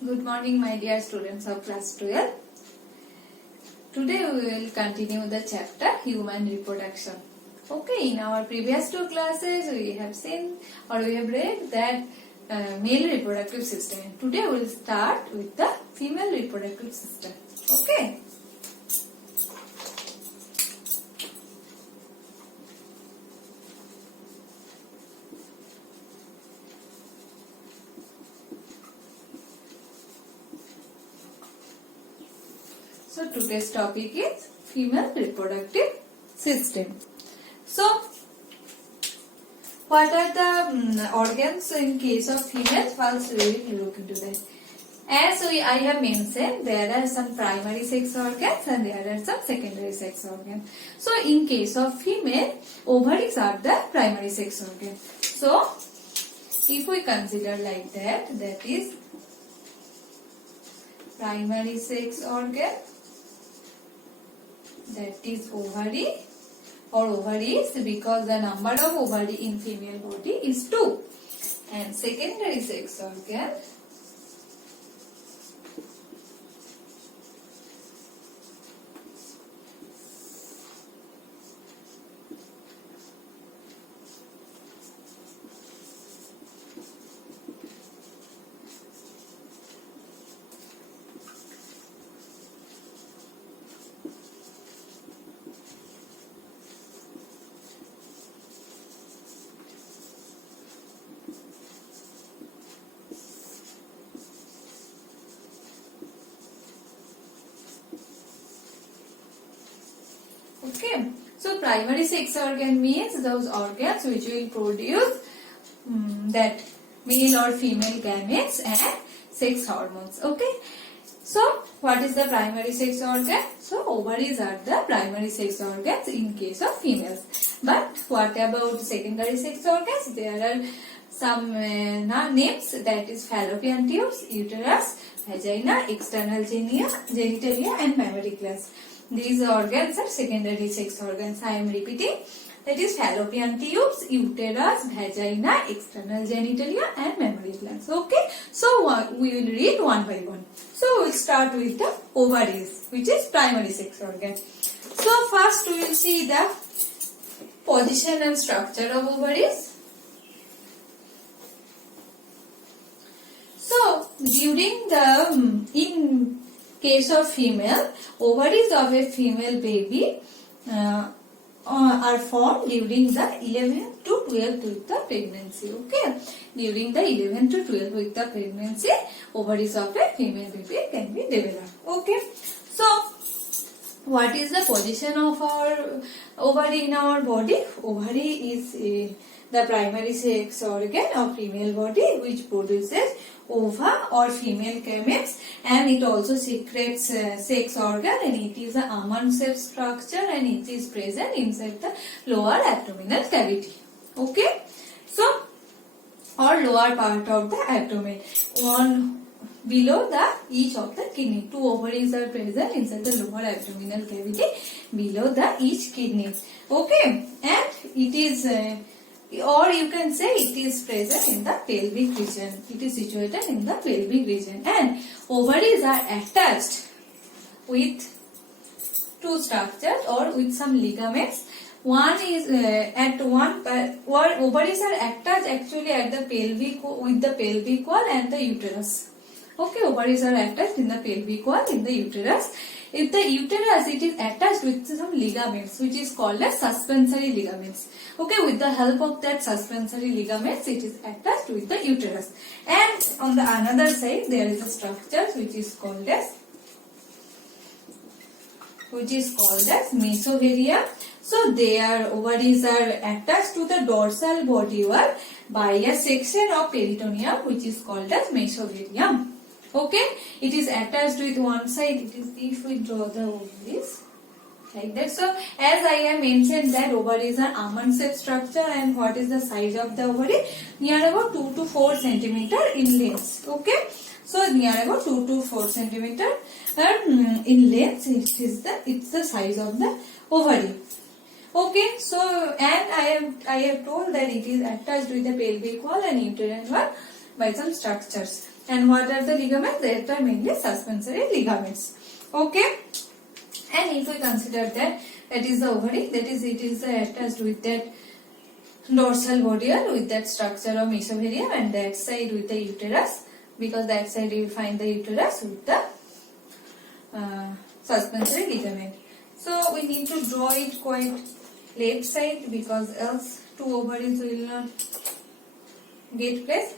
Good morning, my dear students of class 12. Today we will continue the chapter Human Reproduction. Okay, in our previous two classes we have seen or we have read that male reproductive system. Today we will start with the female reproductive system. Okay. So today's topic is female reproductive system. So what are the organs in case of females? First we will look into that. As I have mentioned, there are some primary sex organs and there are some secondary sex organs. So in case of female, ovaries are the primary sex organ. So if we consider like that, that is primary sex organ, that is ovary or ovaries, because the number of ovary in female body is 2. And secondary sex organ, okay. So primary sex organ means those organs which will produce that male or female gametes and sex hormones. Okay. So what is the primary sex organ? So ovaries are the primary sex organs in case of females. But what about secondary sex organs? There are some names, that is fallopian tubes, uterus, vagina, external genitalia and mammary glands. These organs are secondary sex organs. I am repeating. That is fallopian tubes, uterus, vagina, external genitalia and mammary glands. Okay. So we will read one by one. So we will start with the ovaries, which is primary sex organ. So first we will see the position and structure of ovaries. So during the in case of female, ovaries of a female baby are formed during the 11 to 12 week the pregnancy. Okay, during the 11 to 12 week the pregnancy, ovaries of a female baby can be developed. Okay, so what is the position of our ovary in our body? Ovary is the primary sex organ of female body which produces ova or female gametes, and it also secretes sex organ, and it is an almond shaped structure and it is present inside the lower abdominal cavity. Okay, so or lower part of the abdomen, one below the each of the kidney. 2 ovaries are present inside the lower abdominal cavity below the each kidney. Okay, and it is or you can say it is present in the pelvic region. It is situated in the pelvic region, and ovaries are attached with 2 structures or with some ligaments. One is at one or ovaries are attached actually at the pelvic with the pelvic wall and the uterus. Okay, ovaries are attached in the pelvic wall in the uterus. In the uterus, it is attached with some ligaments which is called as suspensory ligaments. Okay, with the help of that suspensory ligaments, it is attached with the uterus. And on the another side, there is a structure which is called as mesothelium. So their ovaries are attached to the dorsal body wall by a section of peritoneum which is called as mesothelium. Okay, it is attached with one side. It is, if we draw the ovaries like that. So as I have mentioned that ovaries are almond shaped structure, and what is the size of the ovary? Near about 2 to 4 centimeter in length. Okay, so near about 2 to 4 centimeter in length. It's the size of the ovary. Okay, so and I have told that it is attached with the pelvic wall and uterine wall by some structures. And what are the ligaments? They are mainly suspensory ligaments. Okay. And if we consider that is the ovary, that is it is attached with that dorsal body with that structure of mesothelium, and that side with the uterus, because that side you will find the uterus with the suspensory ligament. So we need to draw it quite left side, because else two ovaries will not get place.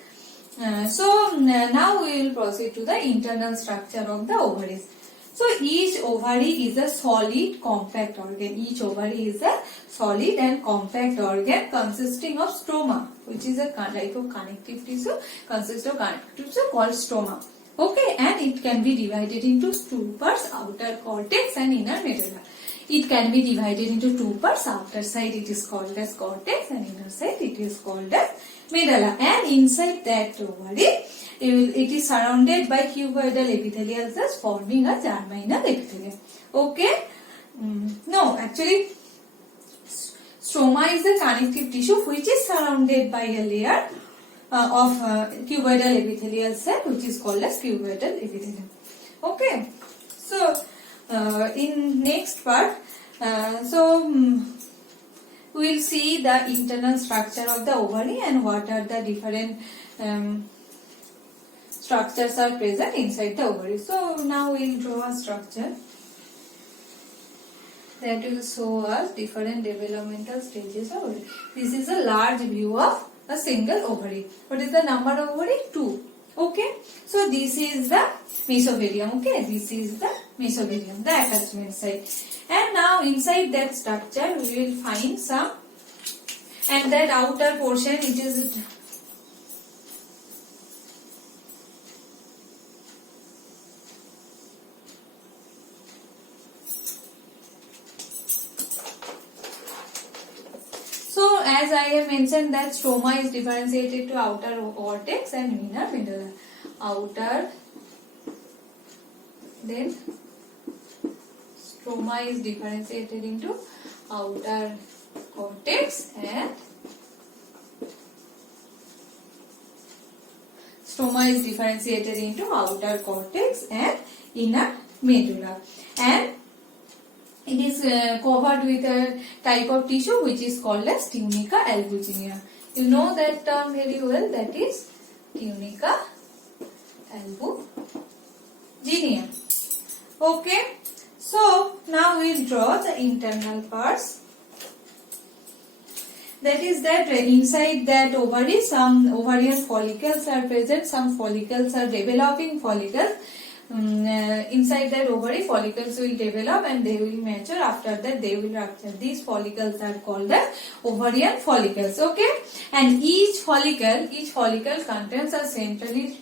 So now we will proceed to the internal structure of the ovaries. So each ovary is a solid compact organ. Each ovary is a solid and compact organ consisting of stroma, which is a type of connective tissue, consists of connective tissue called stroma. Okay, and it can be divided into two parts, outer cortex and inner medulla. It can be divided into two parts, outer side it is called as cortex and inner side it is called as medulla. And inside that ovary, it is surrounded by cuboidal epithelial cells forming a germinal epithelium. Okay? No, actually, stroma is the connective tissue which is surrounded by a layer of cuboidal epithelial cell, which is called as cuboidal epithelium. Okay? So, in next part, we will see the internal structure of the ovary and what are the different structures are present inside the ovary. So now we will draw a structure that will show us different developmental stages of ovary. This is a large view of a single ovary. What is the number of ovary? 2. Okay. So this is the mesothelium. Okay. This is the mesothelium, the attachment site. And now inside that structure we will find some, and that outer portion it is as I have mentioned that stroma is differentiated to outer cortex and inner medulla. Outer, then stroma is differentiated into outer cortex and inner medulla. And it is covered with a type of tissue which is called as tunica albuginea. You know that term very well, that is tunica albuginea. Okay. So now we will draw the internal parts. That is that inside that ovary some ovarian follicles are present, some follicles are developing follicles. Inside that ovary, follicles will develop and they will mature. After that they will rupture. These follicles are called the ovarian follicles. Okay, and each follicle contains a centrally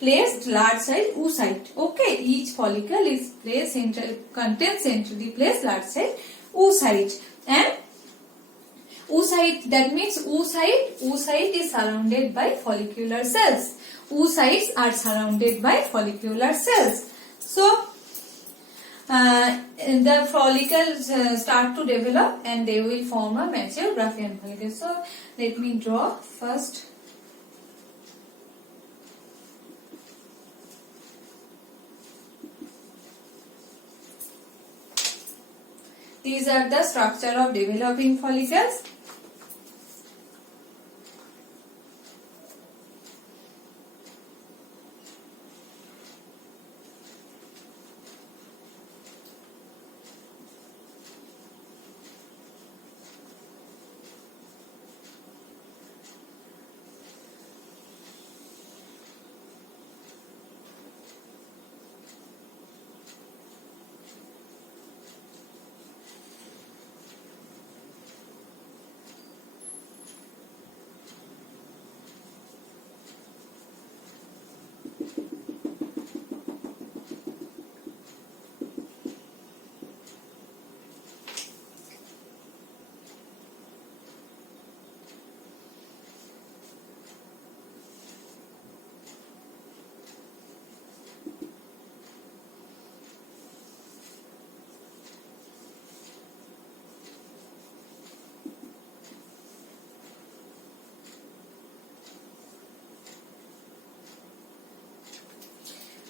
placed large size oocyte. Okay, each follicle is contains centrally placed large size oocyte. And oocyte, that means oocyte is surrounded by follicular cells. Oocytes are surrounded by follicular cells. So, the follicles start to develop and they will form a mature Graafian follicle. So, let me draw first. These are the structure of developing follicles.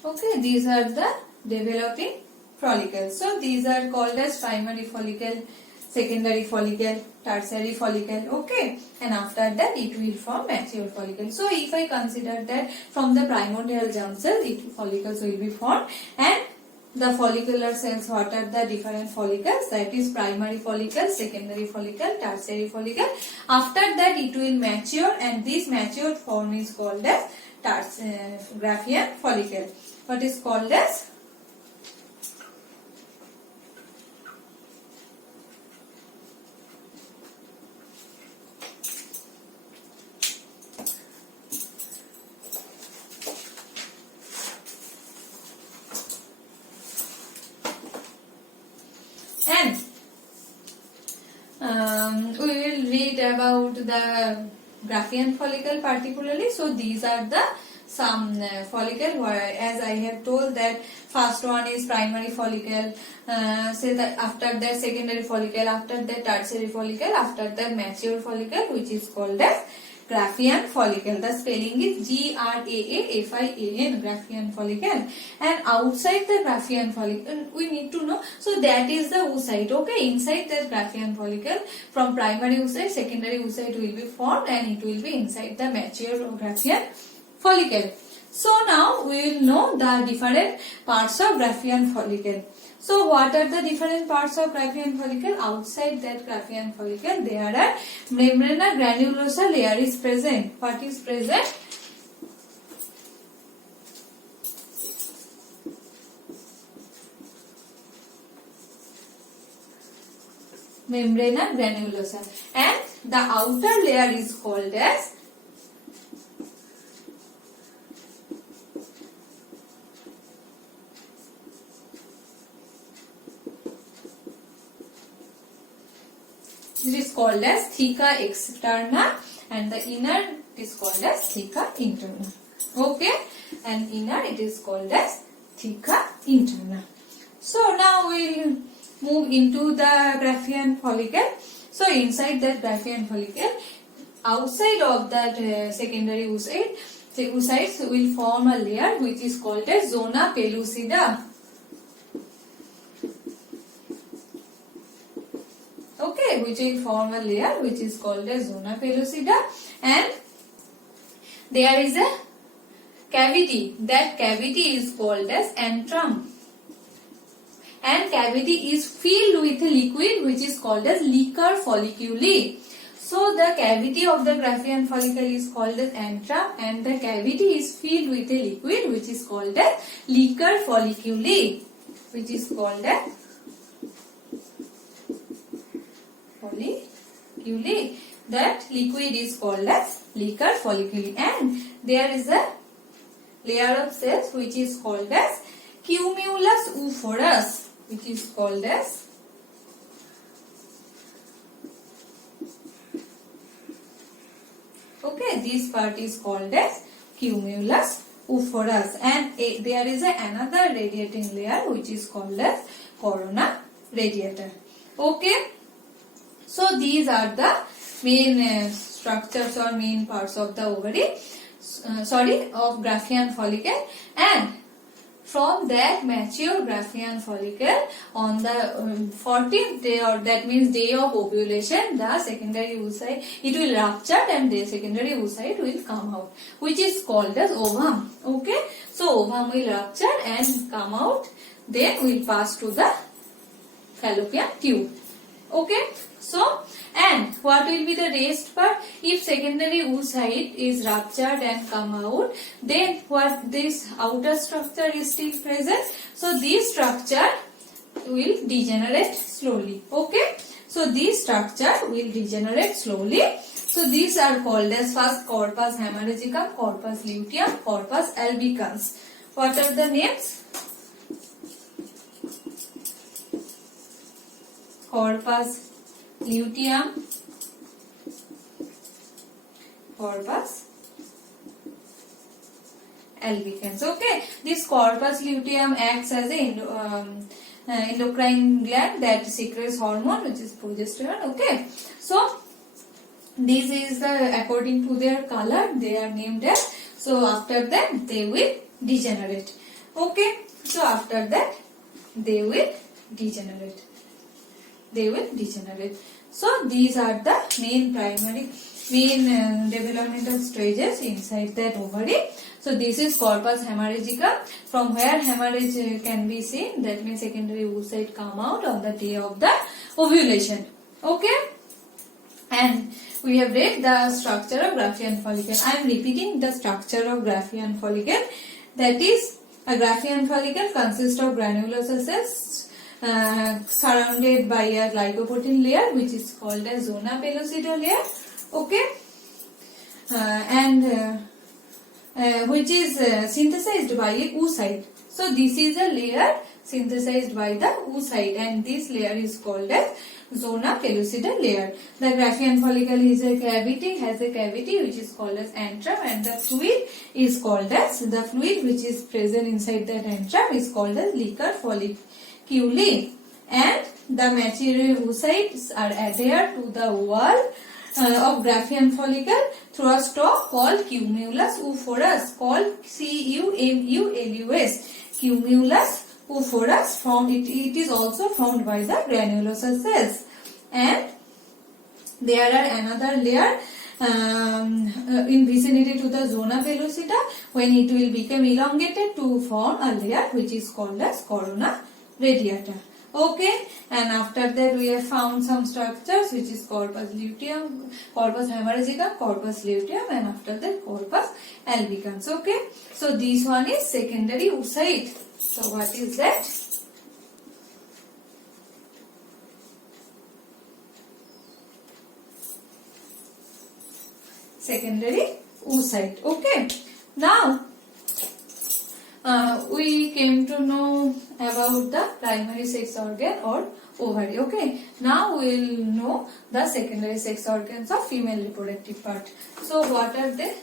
Okay, these are the developing follicles. So these are called as primary follicle, secondary follicle, tertiary follicle. Okay, and after that it will form mature follicle. So if I consider that from the primordial germ cells, follicles will be formed, and the follicular cells, what are the different follicles? That is primary follicle, secondary follicle, tertiary follicle. After that it will mature, and this matured form is called as Graafian follicle. What is called as we will read about the Graafian follicle particularly. So these are the some follicle where, as I have told, that first one is primary follicle, say that after that secondary follicle, after that tertiary follicle, after that mature follicle, which is called as Graafian follicle. The spelling is Graafian, Graafian follicle. And outside the Graafian follicle, we need to know. So that is the oocyte. Okay, inside that Graafian follicle, from primary oocyte, secondary oocyte will be formed, and it will be inside the mature Graafian follicle. So now we will know the different parts of Graafian follicle. So what are the different parts of Graafian follicle? Outside that Graafian follicle, there are membrana granulosa layer is present. What is present? Membrana granulosa, and the outer layer is called as theca externa, and the inner is called as theca interna. Okay, and inner it is called as theca interna. So now we will move into the Graafian follicle. So inside that Graafian follicle, outside of that secondary oocyte, the oocytes will form a layer which is called as Zona Pellucida. Okay, which will form a layer which is called as Zona Pellucida, and there is a cavity. That cavity is called as antrum, and cavity is filled with a liquid which is called as liquor folliculi. So the cavity of the Graafian follicle is called as antrum, and the cavity is filled with a liquid which is called as liquor folliculi, which is called as folliculi. That liquid is called as liquor folliculi, and there is a layer of cells which is called as cumulus oophorus, which is called as this part is called as cumulus oophorus, and there is another radiating layer which is called as corona radiata. Okay, so these are the main structures or main parts of the ovary, of Graafian follicle. And from that mature Graafian follicle, on the 14th day, or that means day of ovulation, the secondary oocyte, it will rupture and the secondary oocyte will come out, which is called as ovum. Okay, so ovum will rupture and come out, then will pass to the fallopian tube. Okay, so and what will be the rest part? If secondary oocyte is ruptured and come out, then what this outer structure is still present. So this structure will degenerate slowly. Okay, so this structure will degenerate slowly. So these are called as first corpus haemorrhagicum, corpus luteum, corpus albicans. What are the names? Corpus luteum, corpus albicans. Okay, this corpus luteum acts as an endocrine gland that secretes hormone which is progesterone. Okay, so this is the, according to their color they are named as. So after that they will degenerate. Okay, so after that they will degenerate. So these are the main developmental stages inside that ovary. So this is corpus hemorrhagicum, from where hemorrhage can be seen. That means secondary oocyte come out on the day of the ovulation. Okay, and we have read the structure of Graafian follicle. I am repeating the structure of Graafian follicle. That is, a Graafian follicle consists of granular cells surrounded by a glycoprotein layer, which is called as Zona Pellucida layer. Okay, which is synthesized by a oocyte. So this is a layer synthesized by the oocyte, and this layer is called as Zona Pellucida layer. The Graafian follicle has a cavity which is called as antrum, and the fluid which is present inside that antrum is called as liquor folliculi, and the mature oocytes are adhered to the wall of Graafian follicle through a stalk called cumulus oophorus, called cumulus. Cumulus oophorus, it is also formed by the granulosa cells, and there are another layer in vicinity to the Zona Pellucida, when it will become elongated to form a layer which is called as corona radiata. Okay, and after that we have found some structures, which is corpus luteum, corpus hemorrhagicum, corpus luteum, and after that corpus albicans. Okay, so this one is secondary oocyte. So what is that? Secondary oocyte. Okay, now we came to know about the primary sex organ or ovary. Okay, now we will know the secondary sex organs of female reproductive part. So what are they?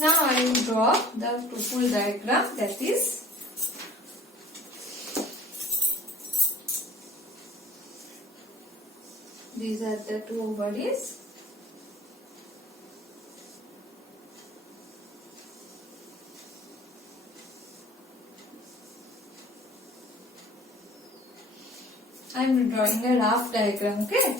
Now I will draw the full diagram, that is these are the two ovaries. I am drawing a rough diagram, okay?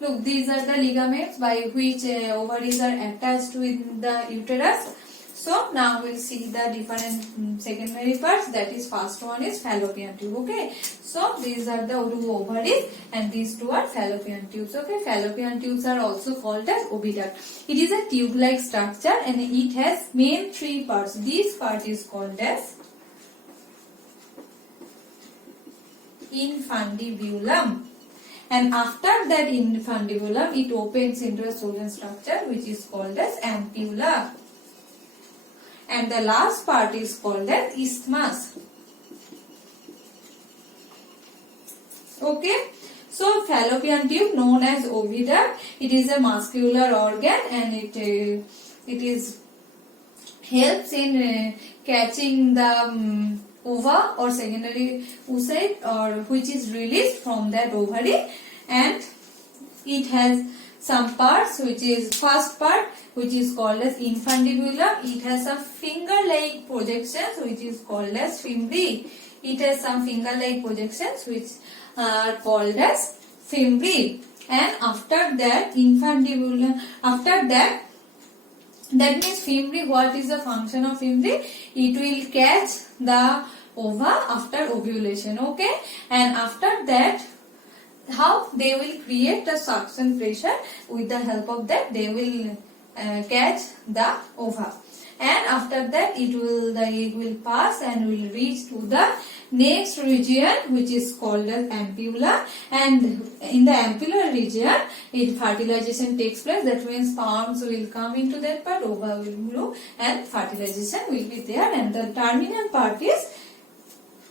Look, these are the ligaments by which ovaries are attached with the uterus. So now we'll see the different secondary parts. That is, first one is fallopian tube. Okay, so these are the two ovaries and these two are fallopian tubes. Okay, fallopian tubes are also called as oviduct. It is a tube-like structure and it has main three parts. This part is called as infundibulum. And after that infundibulum, it opens into a swollen structure which is called as ampulla. And the last part is called as isthmus. Okay, so fallopian tube, known as oviduct, it is a muscular organ and it is helps in catching the ova or secondary oocyte, or which is released from that ovary, and it has some parts, which is first part which is called as infundibulum. It has some finger-like projections which is called as fimbri. It has some finger-like projections which are called as fimbri. and after that infundibulum, after that means fimbriae. What is the function of fimbriae? It will catch the ova after ovulation, okay, and after that how they will create the suction pressure. With the help of that they will catch the ova, and after that the egg will pass and will reach to the next region, which is called as ampulla, and in the ampular region fertilization takes place. That means sperms will come into that part, ova will grow, and fertilization will be there, and the terminal part is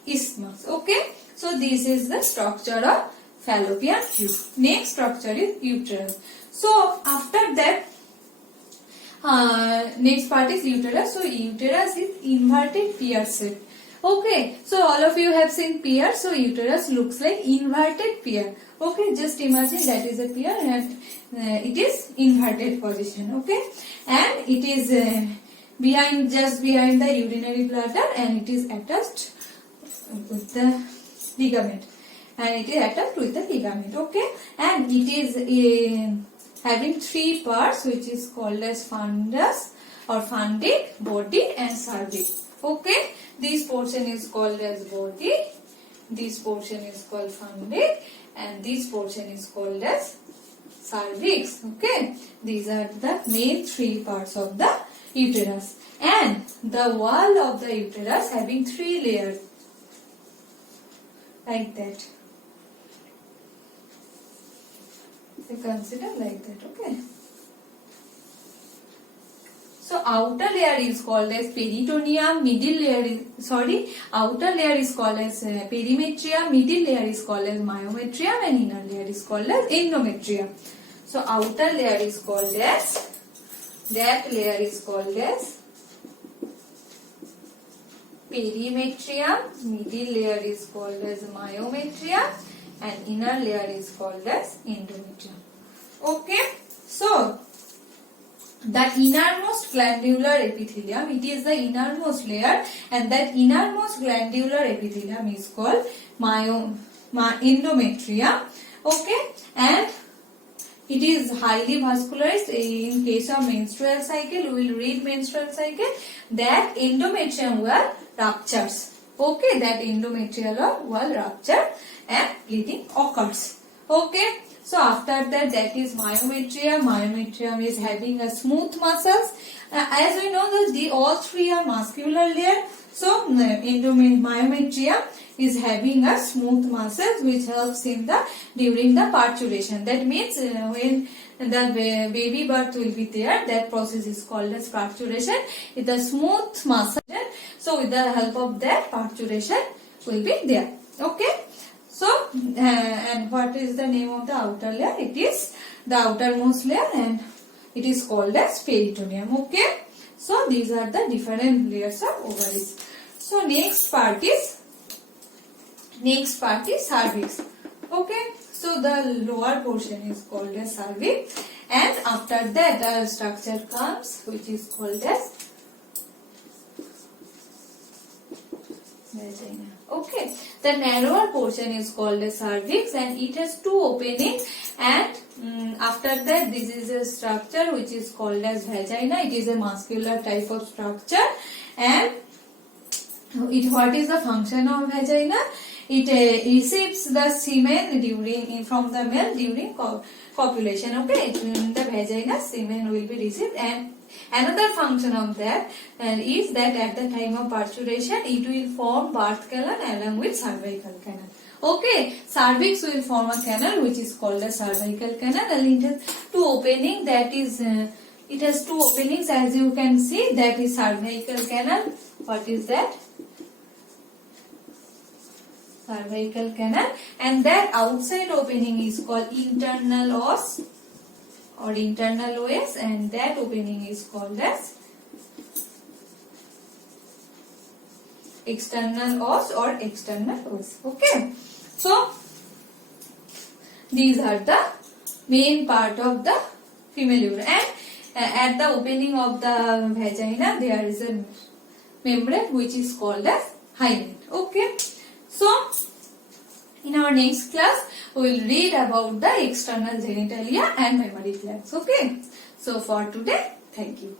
isthmus, okay. So this is the structure of fallopian tube. Next structure is uterus. So after that next part is uterus. So uterus is inverted pear shape, okay. So all of you have seen pear, so uterus looks like inverted pear, okay. Just imagine that is a pear and it is inverted position, okay, and it is just behind the urinary bladder, and it is attached with the ligament, okay, and it is having three parts, which is called as fundus or fundic, body, and cervix, okay. This portion is called as body, this portion is called fundic, and this portion is called as cervix, okay. These are the main three parts of the uterus, and the wall of the uterus having three layers like that. So consider like that, okay. So outer layer is called as peritoneum, outer layer is called as perimetrium, middle layer is called as myometrium, and inner layer is called as endometrium. So outer layer is called as, that layer is called as perimetrium, middle layer is called as myometrium, and inner layer is called as endometrium, okay. So the innermost glandular epithelium, it is the innermost layer, and that innermost glandular epithelium is called endometrium, okay, and it is highly vascularized. In case of menstrual cycle, we will read menstrual cycle, that endometrium wall ruptures, okay, that endometrial wall rupture and bleeding occurs, okay. So after that is myometrium. Myometrium is having a smooth muscles. As we know that all three are muscular layer. So myometrium is having a smooth muscles which helps in during the parturition. That means when the baby birth will be there, that process is called as parturition. With the smooth muscle, so with the help of that, parturition will be there, okay. So and what is the name of the outer layer? It is the outermost layer, and it is called as peritoneum, okay. So these are the different layers of ovaries. So next part is cervix, okay. So the lower portion is called as cervix, and after that the structure comes which is called as vagina, okay. The narrower portion is called as cervix, and it has two openings, and after that this is a structure which is called as vagina. It is a muscular type of structure, and what is the function of vagina? It receives the semen from the male during copulation, okay. In the vagina, semen will be received, and another function of that is that at the time of parturition, it will form birth canal along with cervical canal, okay. Cervix will form a canal which is called a cervical canal, and it has two openings. That is, it has two openings, as you can see. That is cervical canal. What is that? Cervical canal, and that outside opening is called internal os or internal os, and that opening is called as external os or external os, okay. So these are the main part of the female uterus, and at the opening of the vagina there is a membrane which is called as hymen, okay. So in our next class we will read about the external genitalia and mammary glands. Okay. So for today, thank you.